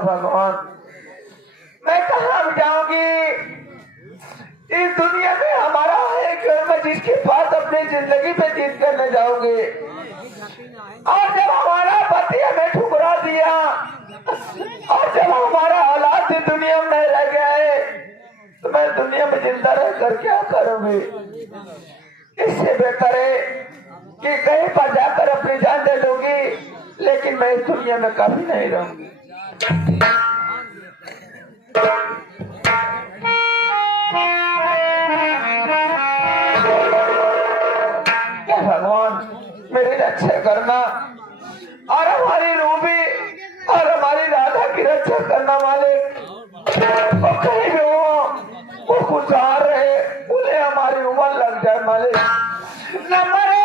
भगवान, मैं कहाँ जाऊंगी? इस दुनिया में हमारा है घर में जिसके पास अपनी जिंदगी में जीत करने जाओगे, और जब हमारा पति हमें ठुकरा दिया और जब हमारा औलाद इस दुनिया में रह गया है, तो मैं दुनिया में जिंदा रह कर क्या करूंगी? इससे बेहतर है कि कहीं पर जाकर अपनी जान दे दूंगी, लेकिन मैं इस दुनिया में कभी नहीं रहूंगी। भगवान, मेरी रक्षा करना और हमारी रूबी और हमारी राधा की रक्षा करना मालिक। वो कहीं भी हो, वो गुजार रहे, उन्हें हमारी उम्र लग जाए मालिक। न मरे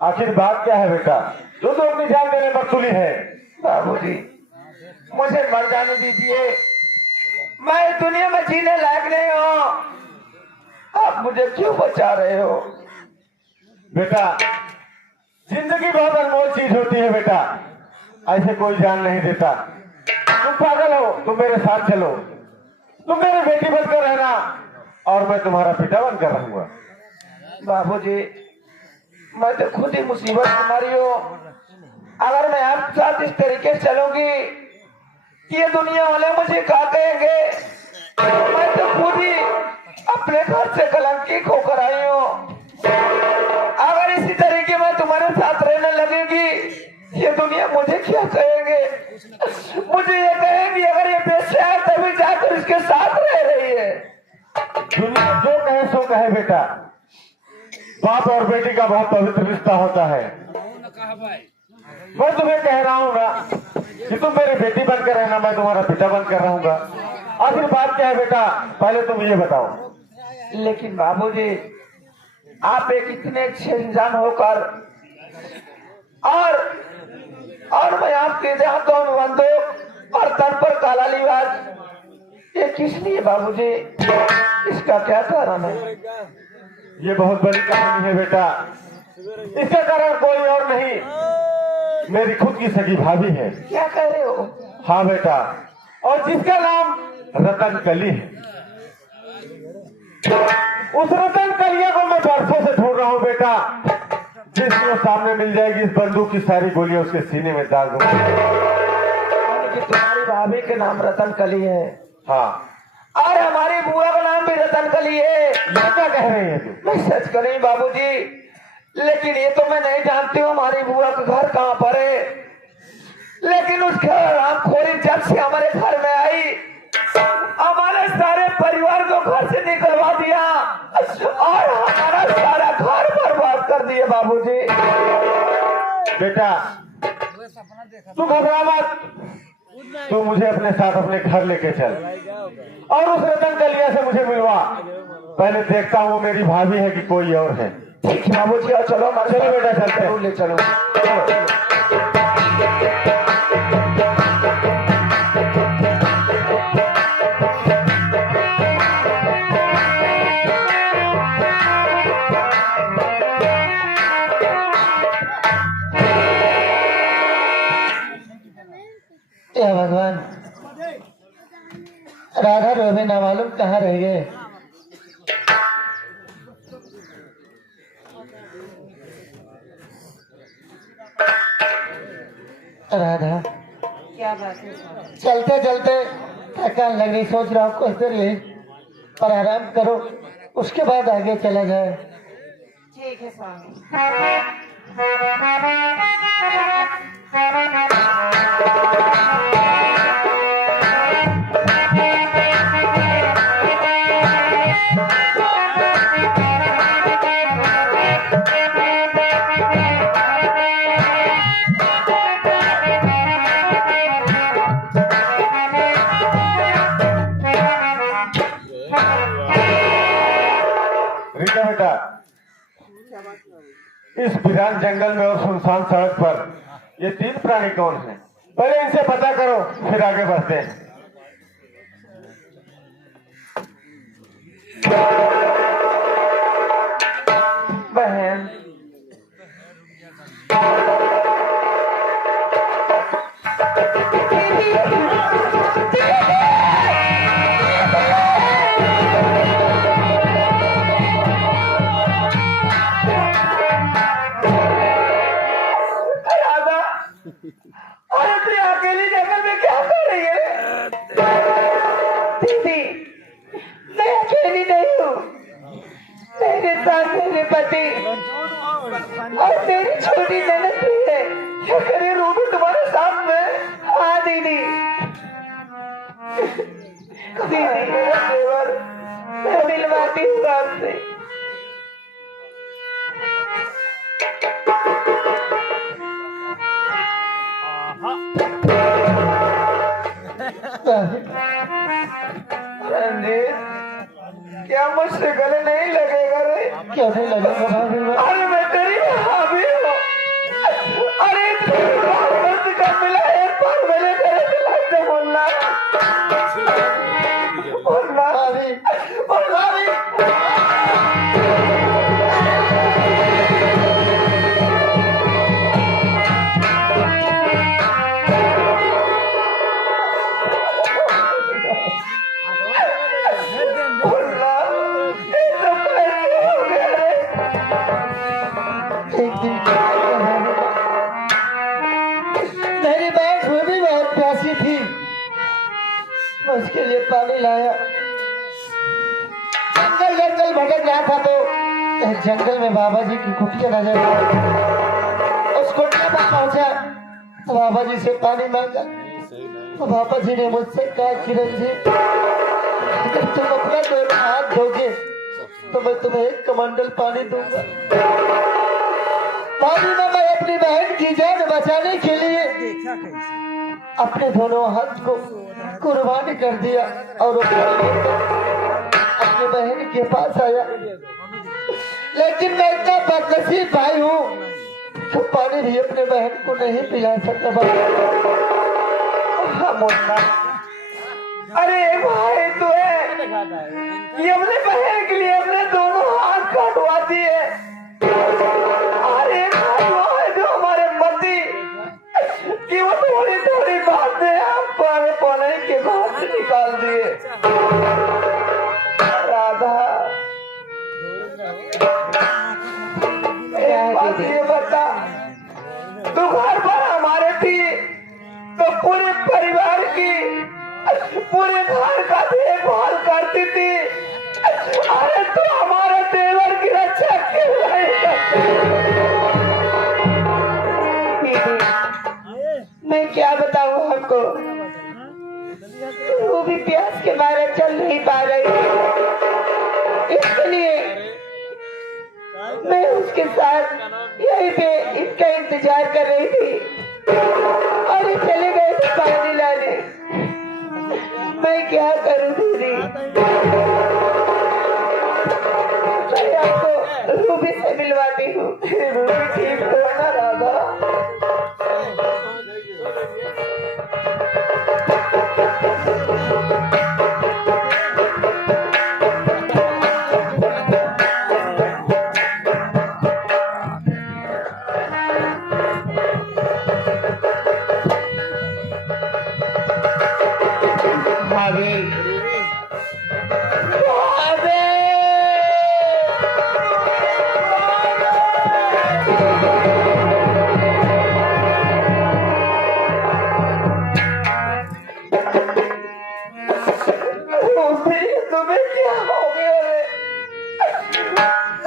आखिर बात क्या है बेटा, जो तो अपनी जान देने पर तुली है? बाबूजी, मुझे मर जाने दीजिए, मैं इस दुनिया में जीने लायक नहीं हूँ। आप मुझे क्यों बचा रहे हो? बेटा, जिंदगी बहुत अनमोल चीज होती है बेटा, ऐसे कोई जान नहीं देता। तुम पागल हो, तुम मेरे साथ चलो, तुम मेरी बेटी बनकर रहना और मैं तुम्हारा पिता बनकर रहूंगा। बाबूजी, मैं तो खुद ही मुसीबत में मरी हूँ। अगर मैं आपके साथ इस तरीके से चलूंगी, ये दुनिया वाले मुझे क्या कहेंगे? मैं तो खुद ही अपने घर से कलंकित होकर आई हूँ। अगर इसी तरीके में तुम्हारे साथ रहने लगेगी, ये दुनिया मुझे क्या कहेंगे? मुझे ये कहेंगे अगर ये बेचा है तभी जाकर इसके साथ रह रही है। दुनिया जो कहे सो कहे बेटा, बाप और बेटी का बहुत पवित्र रिश्ता होता है। मैं तुम्हें कह रहा हूँ ना कि तुम मेरी बेटी बनकर रहना, मैं तुम्हारा पिता बनकर रहूंगा। आखिर बात क्या है बेटा, पहले तुम ये बताओ। लेकिन बाबूजी, आप एक इतने अच्छे इंसान होकर और मैं आपके हाथों में बंदूक और तन पर काला लिबास, ये किस लिए बाबूजी? इसका क्या कारण है? ये बहुत बड़ी कहानी है बेटा। इसका कारण कोई और नहीं, मेरी खुद की सगी भाभी है। क्या कह रहे हो? हाँ बेटा, और जिसका नाम रतन कली है, उस रतन कलिया को मैं बरसों से ढूंढ रहा हूँ बेटा। जिसको सामने मिल जाएगी इस बंदूक की सारी गोलियां उसके सीने में दाग दूंगा। तुम्हारी भाभी के नाम रतन कली है? हाँ। और हमारी बुआ का नाम भी रतन कली है। ये क्या कह रही है तू? मैं सच कर रही बाबूजी, लेकिन ये तो मैं नहीं जानती हूँ हमारी बुआ का घर कहाँ पर है। लेकिन उसका रामखोरी जब से हमारे घर में आई, हमारे सारे परिवार को घर से निकलवा दिया और हमारा सारा घर बर्बाद कर दिया बाबूजी। बेटा तू घबरा मत, तू मुझे अपने साथ अपने घर लेके चल और उस रतन कलिया से मुझे मिलवा। पहले देखता हूँ वो मेरी भाभी है कि कोई और है। ठीक है बाबूजी, और चलो हमारे चलो बेटा, चलते हैं। ले चलो। या भगवान, राधा रोबे ना मालूम कहाँ रह गए। राधा, क्या बात है? चलते चलते थकान लगी, सोच रहा हूँ कुछ देर ले पर आराम करो, उसके बाद आगे चला जाए। ठीक है स्वामी। रीता बेटा, इस वीरान जंगल में और सुनसान सड़क पर ये तीन प्राणी कौन हैं? पहले इनसे पता करो, फिर आगे बढ़ते हैं। बहन, राधा, अरे तू अकेली जंगल में क्या कर रही है? दीदी, मैं अकेली नहीं हूँ, मेरे साथ मेरे पति और मेरी छोटी ननद भी है। क्या करे रूबी तुम्हारे साथ में? हाँ दीदी, दीदी मेरा देवर, मैं मिलवाती हूँ आपसे। रंजीत, क्या मुझसे गले नहीं लगेगा रे? क्यों नहीं लगेगा भाभी? अरे मैं तेरी भाभी हूँ। अरे मस्त का मिला एक बार मेरे तेरे दिला से बोलना बोलना भाभी, बोलना भी। बोलना, ये सब कैसे हो गया रे? एक दिन मेरी बात वो भी बहुत प्यासी थी, मैं उसके लिए पानी लाया। जंगल जंगल भटक रहा था तो एक जंगल में बाबा जी की कुटिया नजर आई। उस कुटिया पर पहुंचा तो बाबा जी से पानी मांगा तो बाबा जी ने मुझसे कहा, किरण जी अगर तुम अपना दोनों हाथ धोगे तो मैं तुम्हें एक कमंडल पानी दूंगा। पानी में मैं अपनी बहन की जान बचाने के लिए अपने दोनों हाथ को कुर्बानी कर दिया और अपने बहन के पास आया। लेकिन मैं इतना बदनसीब भाई हूँ तो पानी भी अपने बहन को नहीं पिला सकता। मुन्ना, अरे भाई तू है, ये अपने बहन के लिए अपने दोनों हाथ कटवा दिए। अरे भाई वो है जो हमारे पति की वो थोड़ी थोड़ी बातें हमको निकाल दिए। राधा एक बात ये बता, तू घर पर हमारे थी तो पूरे परिवार की, पूरे घर का देखभाल करती थी। अरे तू हमारे देवर की रक्षा क्यों नहीं करती? मैं क्या बताऊं आपको, वो भी प्यास के मारे चल नहीं पा रही, इसलिए मैं उसके साथ यहीं पे इसका इंतजार कर रही थी और ये चले गए थे पानी लाने। मैं क्या करूं दीदी, मैं आपको रूबी से मिलवाती हूँ। रूबी ठीक तो है ना राधा? तुम्हें क्या हो गया रे?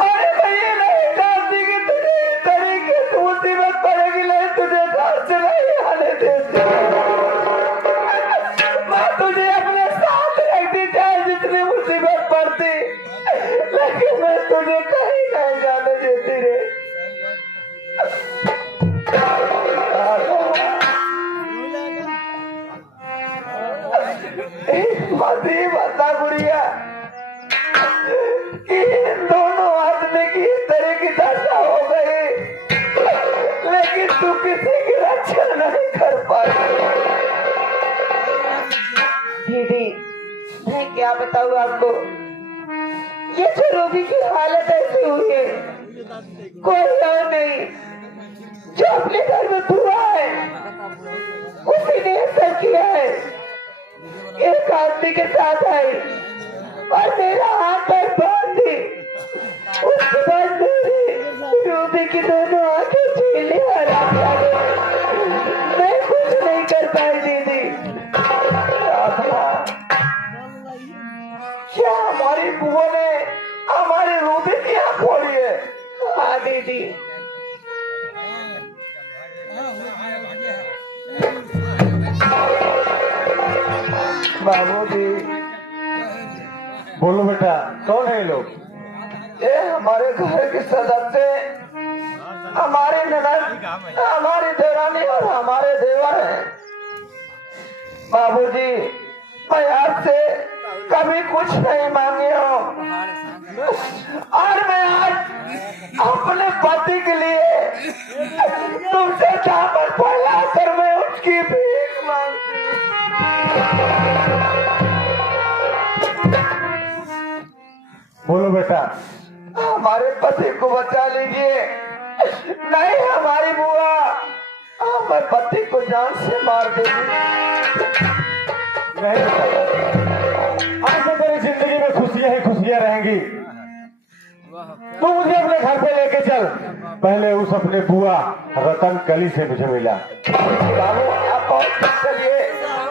अरे मैं ये नहीं जानती कि तुझे इस तरीके से मुसीबत पड़ेगी, नहीं तुझे घर से नहीं आने देती। मैं तुझे अपने साथ रखती चाहे जितनी मुसीबत पड़ती, लेकिन मैं तुझे कहीं नहीं जाने देती रे। मती बता गुड़िया कि इन दोनों आदमी की इस तरह की दशा हो गई, लेकिन तू किसी की रक्षा नहीं कर पाई। दीदी मैं क्या बताऊं आपको, ये जो रूबी की हालत ऐसी हुई है, कोई और नहीं, जो अपने घर में बुआ है उसी ने ऐसा किया है। एक आदमी के साथ आई और मेरा हाथ पैर बांध दी, उसके बाद मेरी रूबी की दोनों आंखें झीली हराम लगे। मैं कुछ नहीं कर पाई दीदी। क्या हमारी बुआ ने हमारी रूबी की आँख फोड़ी है? हाँ दीदी, बाबूजी बोलो बेटा, कौन है ये लोग? ये हमारे घर के सदस्य, हमारी ननद, हमारी देवरानी और हमारे देवर हैं। बाबूजी मैं आपसे कभी कुछ नहीं मांगी हूँ और मैं आज अपने पति के लिए तुमसे दामन फैलाकर मैं उसकी भीख मांगती हूँ। बोलो बेटा। हमारे पति को बचा लीजिए। नहीं हमारी बुआ हमारे पति को जान से मार देगी। नहीं बेटा, आज से तेरी जिंदगी में खुशियां ही खुशियां रहेंगी। तू मुझे अपने घर पे लेके चल। पहले उस अपने बुआ रतन कली से मुझे मिला। बाबू आप बहुत खुश चलिए,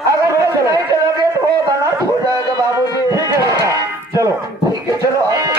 अगर वो नहीं चलोगे तो वो अनाथ हो जाएगा। बाबूजी ठीक है बेटा, चलो। ठीक है चलो आप